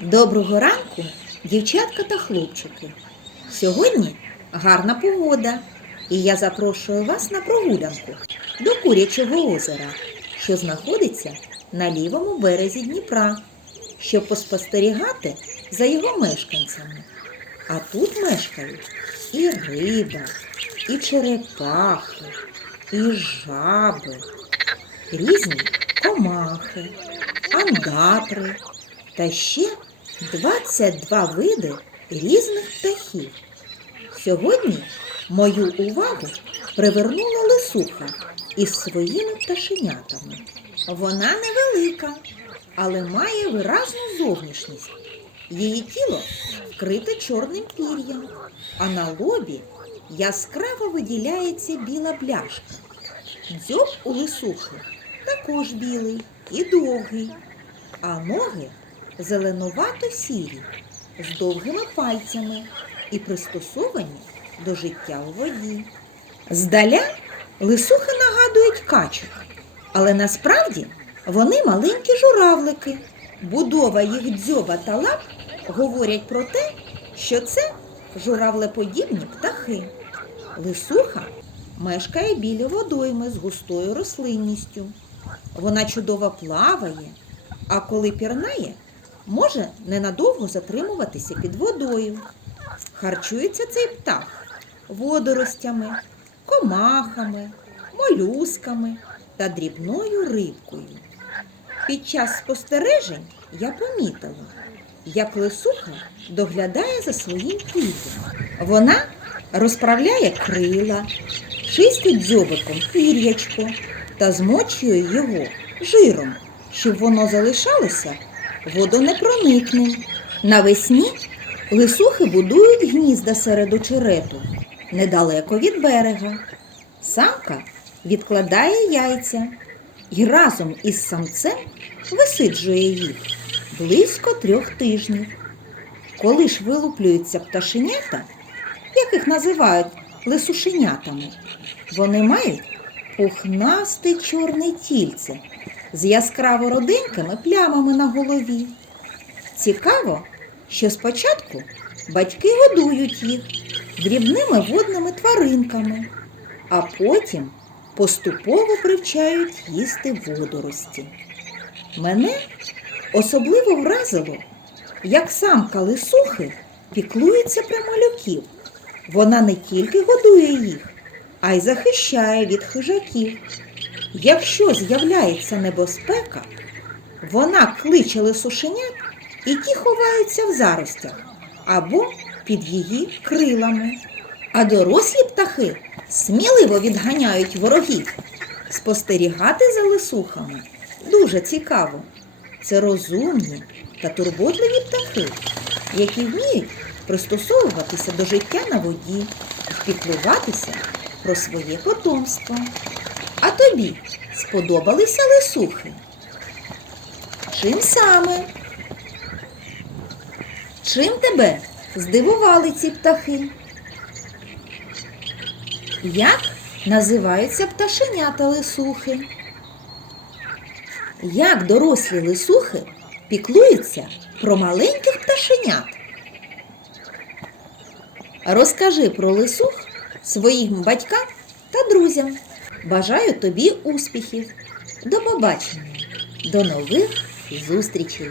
Доброго ранку, дівчатка та хлопчики. Сьогодні гарна погода, і я запрошую вас на прогулянку до Курячого озера, що знаходиться на лівому березі Дніпра, щоб поспостерігати за його мешканцями. А тут мешкають і риба, і черепахи, і жаби, різні комахи, андатри та ще 22 види різних птахів. Сьогодні мою увагу привернула лисуха із своїми пташенятами. Вона невелика, але має виразну зовнішність. Її тіло вкрите чорним пір'ям, а на лобі яскраво виділяється біла бляшка. Дзьоб у лисухи також білий і довгий, а ноги зеленувато-сірі, з довгими пальцями і пристосовані до життя у воді. Здаля лисухи нагадують качок, але насправді вони маленькі журавлики. Будова їх дзьоба та лап говорять про те, що це журавлеподібні птахи. Лисуха мешкає біля водойми з густою рослинністю. Вона чудово плаває, а коли пірнає, може ненадовго затримуватися під водою. Харчується цей птах водоростями, комахами, молюсками та дрібною рибкою. Під час спостережень я помітила, як лисуха доглядає за своїм пір'ям. Вона розправляє крила, чистить дзьобиком пір'ячко та змочує його жиром, щоб воно залишалося водонепроникним. Навесні лисухи будують гнізда серед очерету недалеко від берега. Самка відкладає яйця і разом із самцем висиджує їх близько трьох тижнів. Коли ж вилуплюються пташенята, яких називають лисушенятами, вони мають пухнасте чорне тільце з яскраво роденькими плямами на голові. Цікаво, що спочатку батьки годують їх дрібними водними тваринками, а потім поступово привчають їсти водорості. Мене особливо вразило, як самка лисухи піклується про малюків. Вона не тільки годує їх, а й захищає від хижаків. Якщо з'являється небезпека, вона кличе лисушенят і ті ховаються в заростях або під її крилами. А дорослі птахи сміливо відганяють ворогів. Спостерігати за лисухами дуже цікаво. Це розумні та турботливі птахи, які вміють пристосовуватися до життя на воді і піклуватися про своє потомство. А тобі сподобалися лисухи? Чим саме? Чим тебе здивували ці птахи? Як називаються пташенята лисухи? Як дорослі лисухи піклуються про маленьких пташенят? Розкажи про лисух своїм батькам та друзям. Бажаю тобі успіхів. До побачення. До нових зустрічей!